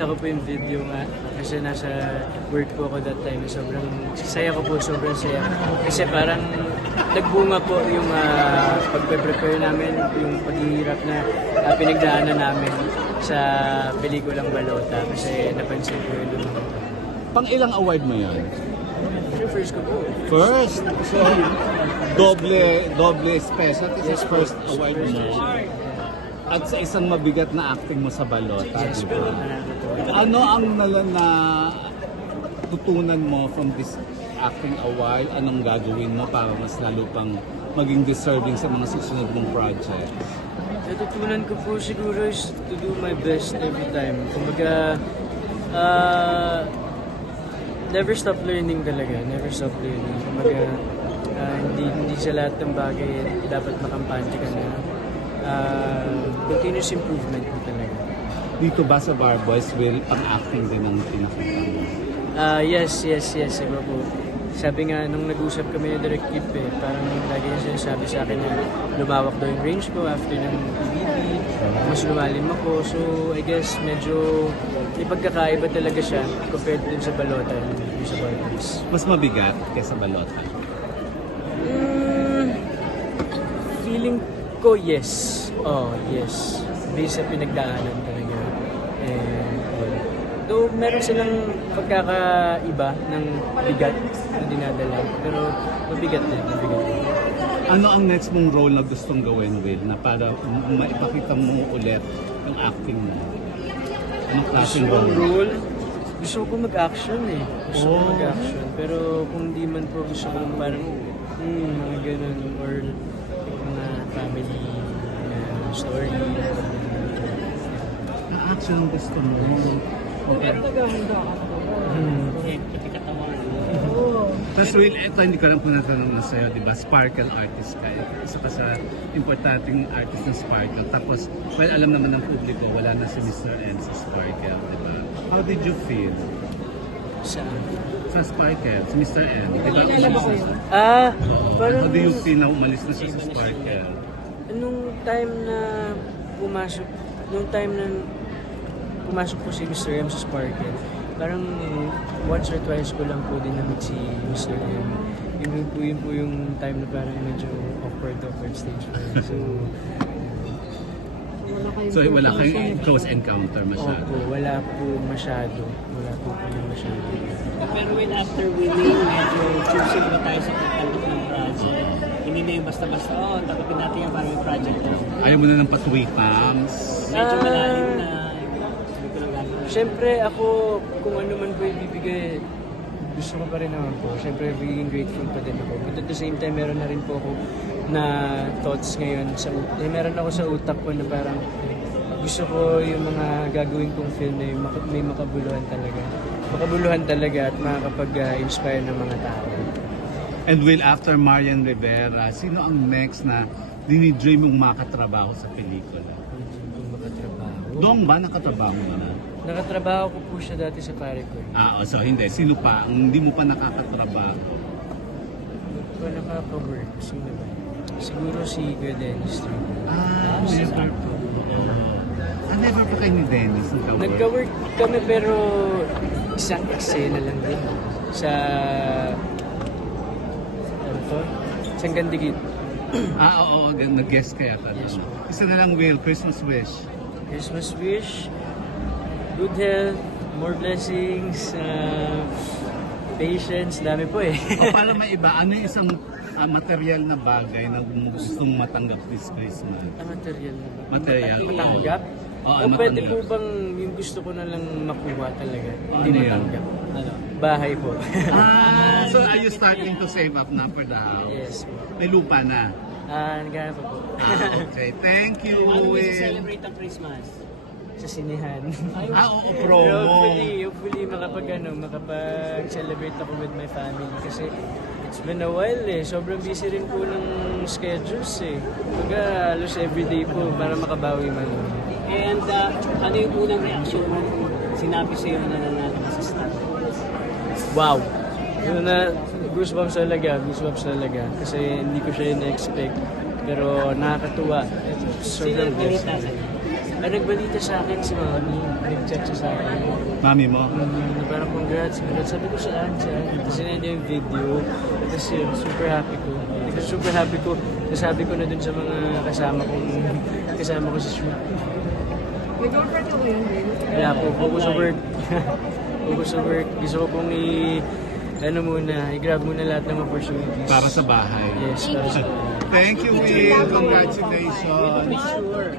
nakita ko po yung video nga kasi nasa work po ako that time. Sobrang saya ko po, sobrang saya. Kasi parang nagbunga po yung pagpe-prepare namin, yung paghihirap na pinagdaanan namin sa pelikulang Balota. Kasi napansin ko yun. Pang ilang award mo yan? First ko po. First? So, doble special kasi Yes, first po. award First mo. award. At sa isang mabigat na acting mo sa Balota, Yes, di ba? po. Ano ang na tutunan mo from this acting award? Anong gagawin mo para mas lalo pang maging deserving sa mga susunod mong project? Natutunan ko po siguro is to do my best every time. Kumbaga, never stop learning talaga. Never stop learning. Kumbaga, hindi sa lahat ng bagay dapat makampante ka na. Continuous improvement po talaga. Dito ba sa Bar Boys, Will, pang-acting din ang pinakita mo? Yes. Iba po. Sabi nga, nung nag-usap kami ng Direct Kip parang lagi niya sinasabi sa akin na lumawak daw yung range ko after ng PBB. Mas lumalim ako. So, I guess medyo may pagkakaiba talaga siya compared din sa Balota yung sa Bar Boys. Mas mabigat kaysa Balota? Feeling ko yes. Yes. Based sa pinagdaanan talaga. Though meron silang pagkakaiba ng bigat na dinadala. Pero mabigat din. Ano ang next mong role na gustong gawin, Will, na para maipakita mo ulit yung acting mo? Anong klaseng role? Gusto ko mag-action Gusto ko mag-action. Pero kung di man po gusto ko parang mga ganun or mga family story. Action ang gusto mo. Tapos Will, ito hindi ko lang po natanong na sa'yo, di ba? Sparkle artist ka. Isa ka sa importanteng artist ng Sparkle. Tapos, well, alam naman ng publiko, wala na si Mr. N sa Sparkle, di ba? How did you feel? Sa Sparkle, si Mr. N, di ba? Parang How do you feel na umalis na siya sa Sparkle? nung time na pumasok po si Mr. M sa Sparkle, parang once or twice ko lang po din na-meet si Mr. M. Yun po yung time na parang medyo awkward stage. So, wala kayong close encounter masyado? Opo, wala po masyado. Pero when after winning, medyo choosing na tayo sa pagkalap ng project. Hindi na yung basta-basta, takapin natin yung parang project na. Ayaw mo na ng patwikams? Medyo malalim na. Sabi ko lang gano'n. Siyempre ako, kung ano man po ibibigay, gusto ko pa rin naman po. Siyempre, being grateful pa din ako. But at the same time, meron na rin po ako na thoughts ngayon. Meron ako sa utak ko na parang gusto ko yung mga gagawin kong film na yung may makabuluhan talaga. Makabuluhan talaga at makakapag-inspire ng mga tao. And Will, after Marian Rivera, sino ang next na dinidream mong makatrabaho sa pelikula? Kung makatrabaho. Dong ba nakatrabaho mo na? Nakatrabaho ko po siya dati sa pare ko. So hindi. Sino pa? Ang hindi mo pa nakakatrabaho? Kung nakaka-work, sino ba? Siguro si Kuya Dennis. Never po. Never po kayo ni Dennis nagka-work? Nagka-work kami pero isang eksena lang din. Sa isang gandigit. Oo. Nag-guest kaya ka. Yes, po. Isa na lang, Will. Christmas wish. Christmas wish, good health, more blessings, patience, dami po O para may iba, ano yung isang material na bagay na gustong matanggap this Christmas? Material. Material. Matanggap? Oo, O pwede matanggap. po bang yung gusto ko na lang makuha talaga? Ano Hindi yun? matanggap. Bahay po. So are you starting to save up na for the house? Yes po. May lupa na? Naghanap pa po. Okay, thank you, Paano mo Will. celebrate ang Christmas? Sa sinihan. Oo, promo. Hopefully makapag-celebrate ako with my family kasi it's been a while Sobrang busy rin po ng schedules Kumbaga halos everyday po para makabawi man. And ano yung unang reaction mo kung sinabi sa'yo na nanalo ka sa star? Wow! Yun na, goosebumps talaga. Kasi hindi ko siya in-expect. Pero nakakatuwa. Sino Sobrang ang balita blessed. sa'yo? nagbalita sa akin si Mami. Nag-chat siya sa akin. Mami mo? Parang congrats. Sabi ko saan? Tapos sinend niya yung video. Tapos yun, super happy ko. Super happy ko. Nasabi ko na dun sa mga kasama ko sa shoot. Nag-offer ka ba yun, Will? Kaya po, focus sa work. Focus sa work. Gusto ko pong i-grab muna lahat ng opportunities. Para sa bahay. Yes, para sa Thank you, Will. Congratulations. Sure.